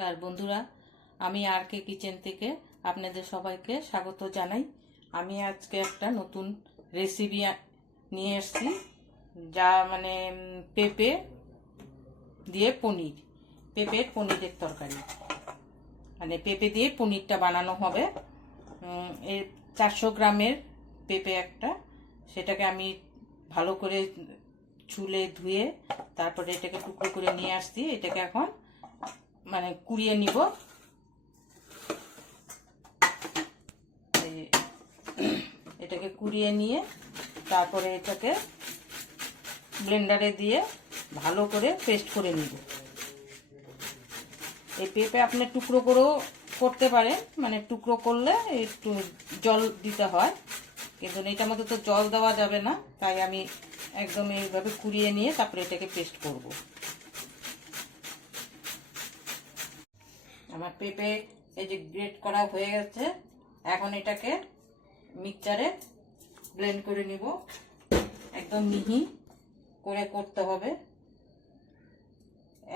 নমস্কার বন্ধুরা, আমি আর কে কিচেন থেকে আপনাদের সবাইকে স্বাগত জানাই। আমি আজকে একটা নতুন রেসিপি নিয়ে এসেছি, যা মানে পেঁপে দিয়ে পনির পেঁপের পনিরের তরকারি। মানে পেঁপে দিয়ে পনিরটা বানানো হবে। এর চারশো গ্রামের পেঁপে একটা, সেটাকে আমি ভালো করে চুলে ধুয়ে তারপরে এটাকে টুকরো করে নিয়ে আসছি। এটাকে এখন মানে কুড়িয়ে নিব। এটাকে কুড়িয়ে নিয়ে তারপরে এটাকে ব্লেন্ডারে দিয়ে ভালো করে পেস্ট করে নিব। এই পেঁপে আপনি টুকরো করেও করতে পারেন মানে টুকরো করলে একটু জল দিতে হয়। কিন্তু এটার মধ্যে তো জল দেওয়া যাবে না, তাই আমি একদম এইভাবে কুড়িয়ে নিয়ে তারপরে এটাকে পেস্ট করব। আমার পেঁপে এই যে গ্রেট করা হয়ে গেছে, এখন এটাকে মিক্সচারে ব্লেন্ড করে নিব। একদম মিহি করে করতে হবে।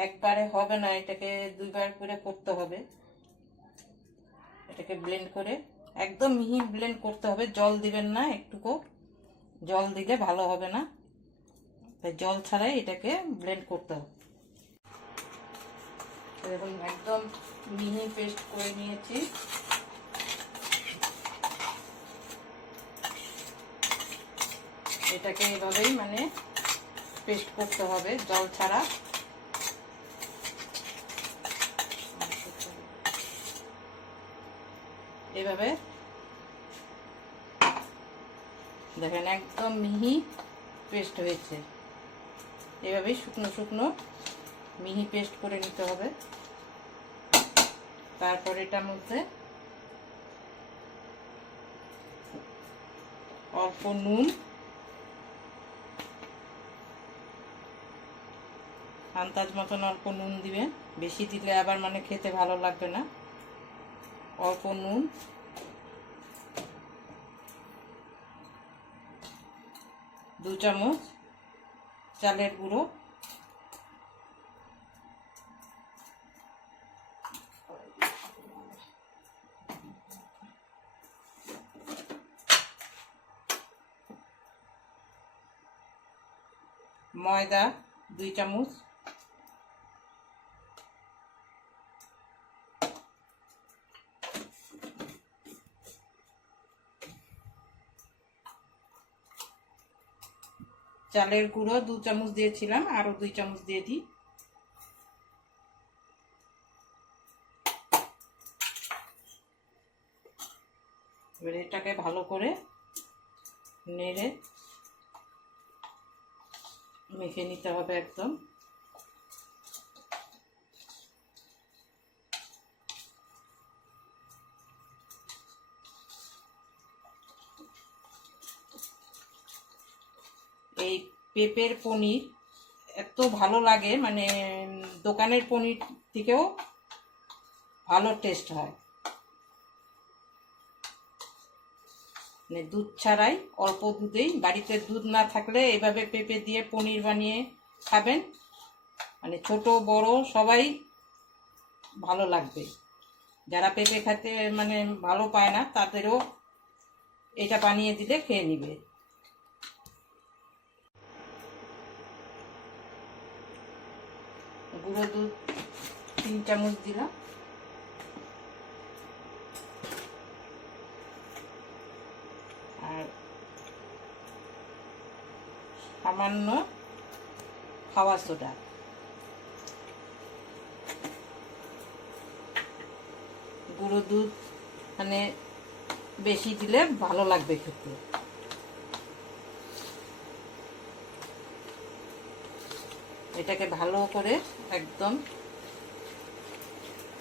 একবারে হবে না, এটাকে দুইবার করে করতে হবে। এটাকে ব্লেন্ড করে একদম মিহি ব্লেন্ড করতে হবে। জল দিবেন না একটুকু। জল দিলে ভালো হবে না। তাই জল ছাড়াই এটাকে ব্লেন্ড করতে হবে। এরকম একদম মিহি পেস্ট করে নিয়েছি। এটাকে এভাবেই মানে পেস্ট করতে হবে, জল ছাড়া। এভাবে। দেখেন একদম মিহি পেস্ট হয়েছে। এভাবেই শুকনো শুকনো মিহি পেস্ট করে নিতে হবে। তারপর এটার মধ্যে অল্প নুন, আন্দাজ মতন অল্প নুন দিবেন বেশি দিলে আবার মানে খেতে ভালো লাগবে না। অল্প নুন। দু চামচ চালের গুঁড়ো। ময়দা, দুই চামচ। চালের গুঁড়ো দু চামচ দিয়েছিলাম, আরও দুই চামচ দিয়ে দিই। এবার এটাকে ভালো করে নেড়ে মেখে নিতে হবে একদম। এই পেঁপের পনির এত ভালো লাগে মানে দোকানের পনির থেকেও ভালো টেস্ট হয়। মানে দুধ ছাড়াই অল্প দুধেই। বাড়িতে দুধ না থাকলে এভাবে পেঁপে দিয়ে পনির বানিয়ে খাবেন। মানে ছোট, বড়, সবাই ভালো লাগবে। যারা পেঁপে খেতে মানে ভালো পায় না, তাদেরও এটা বানিয়ে দিলে খেয়ে নিবে। গুঁড়ো দুধ, তিন চামচ দিলাম আর সামান্য খাওয়া সোডা। গুঁড়ো দুধ মানে বেশি দিলে ভালো লাগবে খেতে। এটাকে ভালো করে একদম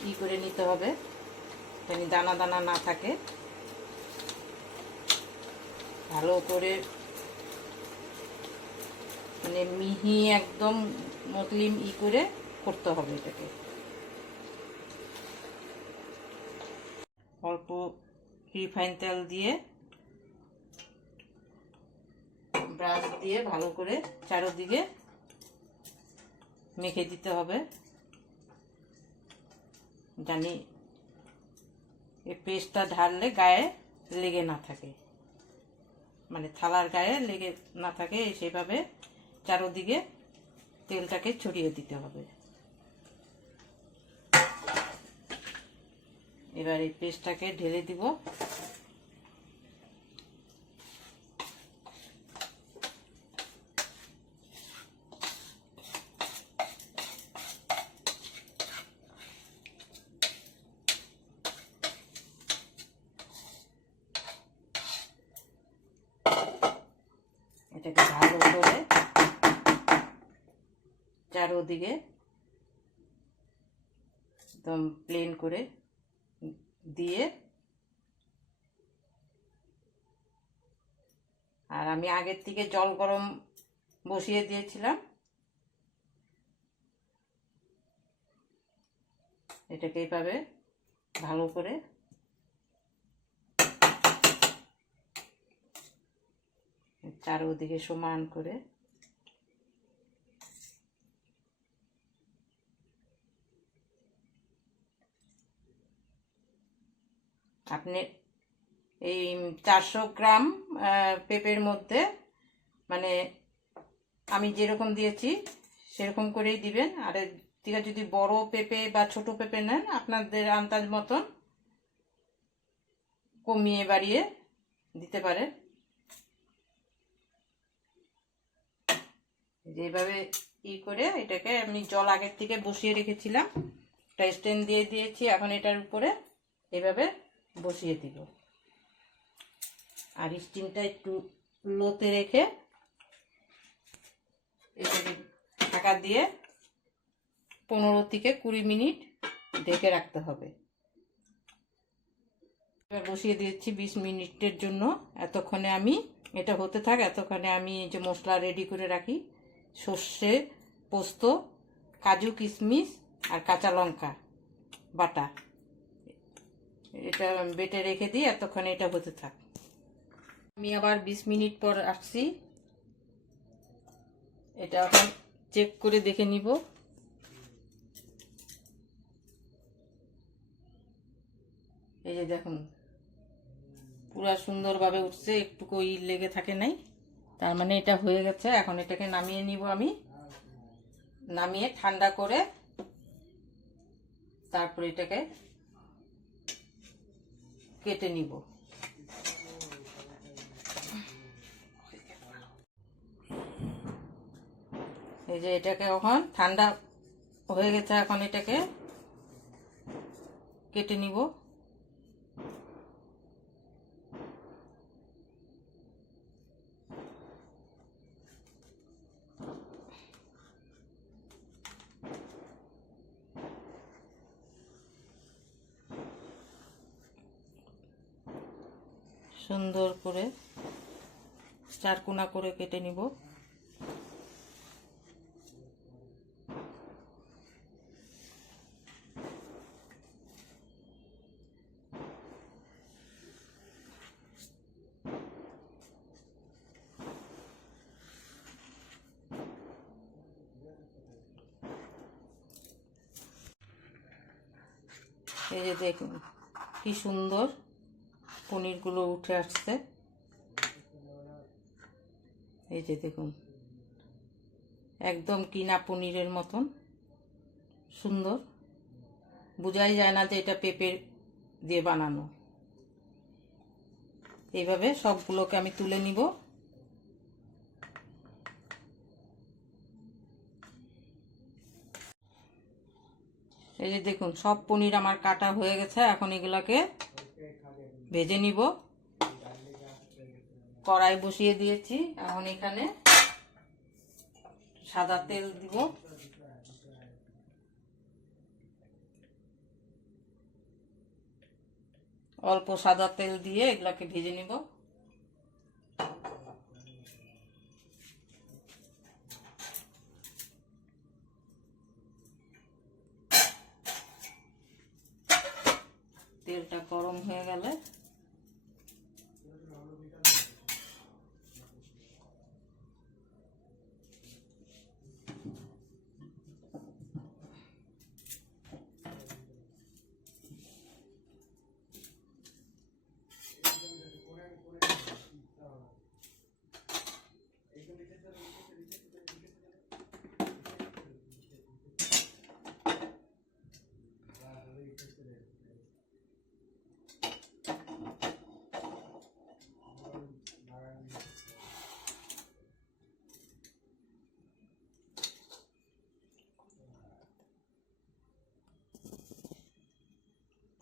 ই করে নিতে হবে দানা দানা না থাকে। ভালো করে মানে মিহি একদম মতলিম ই করে করতে হবে এটাকে। অল্প রিফাইন তেল দিয়ে ব্রাশ দিয়ে ভালো করে চারোদিকে মেখে দিতে হবে। জানি এই পেস্টটা ঢাললে গায়ে লেগে না থাকে। মানে থালার গায়ে লেগে না থাকে সেভাবে চারোদিকে তেলটাকে ছড়িয়ে দিতে হবে। এবার এই পেস্টটাকে ঢেলে দিব এটাকে ভালো করে চারোদিকে একদম প্লেন করে দিয়ে আর আমি আগের থেকে জল গরম বসিয়ে দিয়েছিলাম। এটাকে এইভাবে ভালো করে চারোদিকে সমান করে আপনি এই চারশো গ্রাম পেঁপের মধ্যে মানে আমি যেরকম দিয়েছি, সেরকম করেই দিবেন। আর এর থেকে যদি বড় পেঁপে বা ছোট পেঁপে নেন, আপনাদের আন্দাজ মতন কমিয়ে বাড়িয়ে দিতে পারেন। যেভাবে ই করে এটাকে আমি জল আগের থেকে বসিয়ে রেখেছিলাম। একটা স্ট্যান্ড দিয়ে দিয়েছি, এখন এটার উপরে এভাবে বসিয়ে দিব আর স্টিমটা একটু লোতে রেখে এটাকে ঢাকা দিয়ে পনেরো থেকে কুড়ি মিনিট ঢেকে রাখতে হবে। এবার বসিয়ে দিয়েছি বিশ মিনিটের জন্য। এতক্ষণে আমি, এটা হতে থাক, এতক্ষণে আমি যে মশলা রেডি করে রাখি। সর্ষে, পোস্ত, কাজু কিশমিশ আর কাঁচা লঙ্কা বাটা। এটা বেটে রেখে দিই এতক্ষণে এটা হতে থাক। আমি আবার বিশ মিনিট পর আসছি। এটা এখন চেক করে দেখে নিব। এই যে দেখুন, পুরা সুন্দরভাবে উঠছে, একটুকু ই লেগে থাকে নাই। তার মানে এটা হয়ে গেছে। এখন এটাকে নামিয়ে নিব আমি। নামিয়ে ঠান্ডা করে তারপরে এটাকে কেটে নিব। এই যে এটাকে এখন ঠান্ডা হয়ে গেছে এখন এটাকে কেটে নিব। সুন্দর করে চারকোনা করে কেটে নিব। এই যে দেখুন কি সুন্দর। পনিরগুলো উঠে আসছে। এই যে দেখুন, একদম কিনা পনিরের মতন, সুন্দর। বোঝাই যায় না যে এটা পেঁপে দিয়ে বানানো। এইভাবে সবগুলোকে আমি তুলে নিব। এই যে দেখুন, সব পনির আমার কাটা হয়ে গেছে। এখন এগুলাকে ভেজে নিব। কড়াই বসিয়ে দিয়েছি। এখন এখানে সাদা তেল দিব। অল্প সাদা তেল দিয়ে এগুলাকে ভেজে নিব। হয়ে গেলে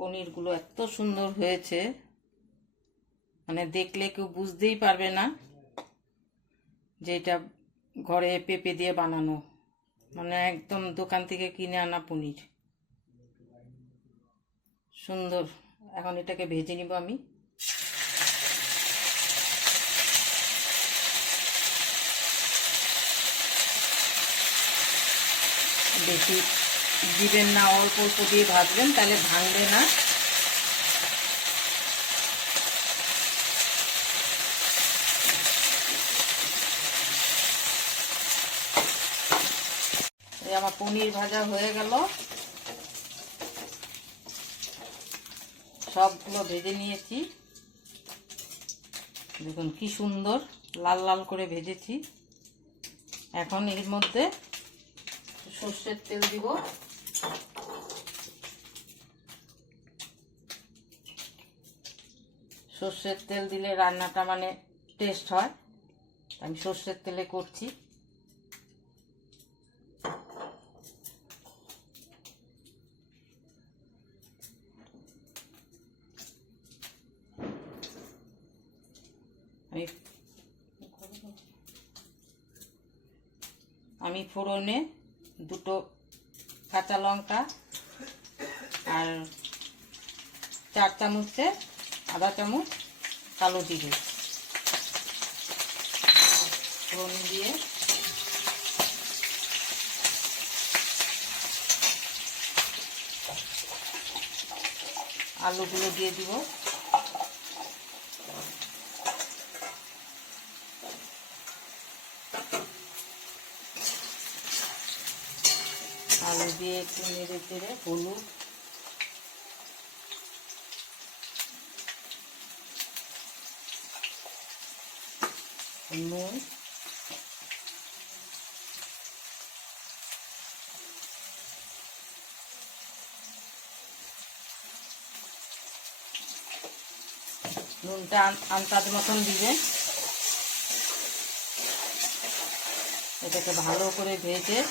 পনিরগুলো এত সুন্দর হয়েছে। মানে দেখলে কেউ বুঝতেই পারবে না যে এটা ঘরে পেঁপে দিয়ে বানানো। মানে একদম দোকান থেকে কিনে আনা পনির। সুন্দর। এখন এটাকে ভেজে নিব আমি। বেশি দিবেন না, অল্প অল্প দিয়ে ভাজবেন, তাহলে ভাঙবে না। আমার পনির ভাজা হয়ে গেল। সবগুলো ভেজে নিয়েছি। দেখুন কি সুন্দর, লাল লাল করে ভেজেছি। এখন এর মধ্যে সর্ষের তেল দিব। সর্ষের তেল দিলে রান্নাটা মানে টেস্ট হয়। আমি সর্ষের তেলে করছি। আমি আমি ফোড়নে দুটো কাঁচা লঙ্কা আর চার চামচে আধা চামচ কালো জিরে। ফোড়ন দিয়ে আলুগুলো দিয়ে দিব। দিয়ে একটু নেড়ে চেড়ে হলুদ। নুন। নুনটা আন- আন্দাজ মতন দিবে। এটাকে ভালো করে ভেজে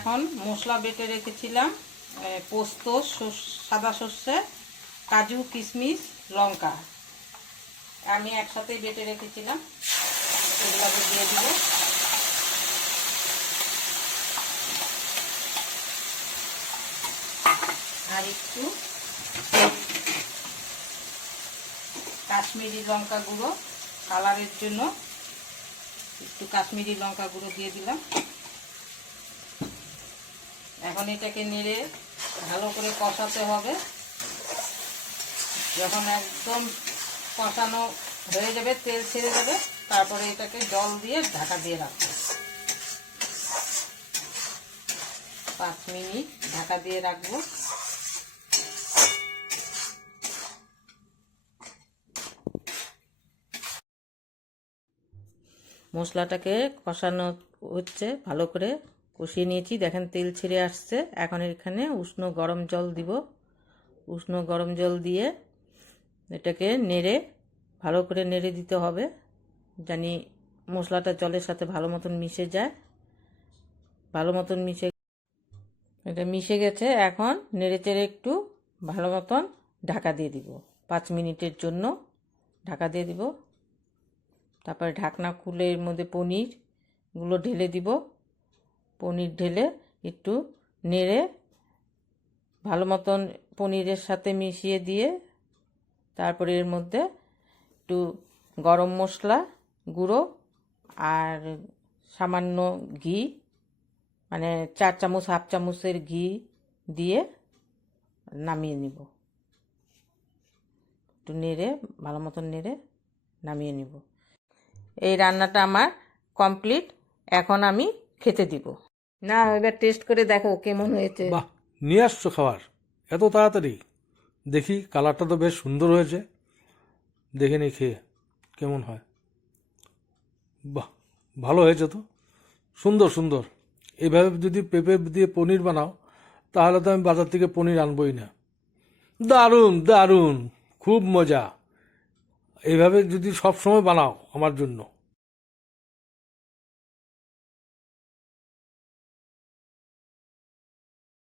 এখন মশলা বেটে রেখেছিলাম পোস্ত সাদা সর্ষে, কাজু, কিশমিশ, লঙ্কা। আমি একসাথে বেটে রেখেছিলাম, এগুলোকে দিয়ে দিব। আর একটু কাশ্মীরি লঙ্কা গুঁড়ো, কালারের জন্য একটু কাশ্মীরি লঙ্কা গুঁড়ো দিয়ে দিলাম। এখন এটাকে নেড়ে ভালো করে কষাতে হবে। যখন একদম কষানো হয়ে যাবে, তেল ছেড়ে যাবে তারপরে এটাকে জল দিয়ে ঢাকা দিয়ে রাখব। পাঁচ মিনিট ঢাকা দিয়ে রাখব। মশলাটাকে কষানো হচ্ছে ভালো করে। কষিয়ে নিয়েছি। দেখেন তেল ছেড়ে আসছে। এখন এখানে উষ্ণ গরম জল দিব। উষ্ণ গরম জল দিয়ে এটাকে নেড়ে, ভালো করে নেড়ে দিতে হবে, জানি মশলাটা জলের সাথে ভালো মতন মিশে যায়। ভালো মতন মিশে এটা মিশে গেছে। এখন নেড়ে চেড়ে একটু ভালো মতন ঢাকা দিয়ে দিব। পাঁচ মিনিটের জন্য ঢাকা দিয়ে দিব। তারপরে ঢাকনা খুলে এর মধ্যে পনিরগুলো ঢেলে দিব। পনির ঢেলে একটু নেড়ে ভালো মতন পনিরের সাথে মিশিয়ে দিয়ে তারপরে এর মধ্যে একটু গরম মশলা গুঁড়ো আর সামান্য ঘি মানে চার চামচ, হাফ চামচের ঘি দিয়ে নামিয়ে নিব। একটু নেড়ে, ভালো মতন নেড়ে নামিয়ে নিব। এই রান্নাটা আমার কমপ্লিট। এখন আমি খেতে দিব। না, এবার টেস্ট করে দেখো কেমন হয়েছে। বাহ, নিয়ে আসছো খাবার। এত তাড়াতাড়ি? দেখি কালারটা তো বেশ সুন্দর হয়েছে। দেখে নি খেয়ে, কেমন হয়। বাহ, ভালো হয়েছে তো। সুন্দর সুন্দর। এইভাবে যদি পেঁপে দিয়ে পনির বানাও, তাহলে তো আমি বাজার থেকে পনির আনবই না। দারুণ দারুণ। খুব মজা। এইভাবে যদি সব সময় বানাও আমার জন্য।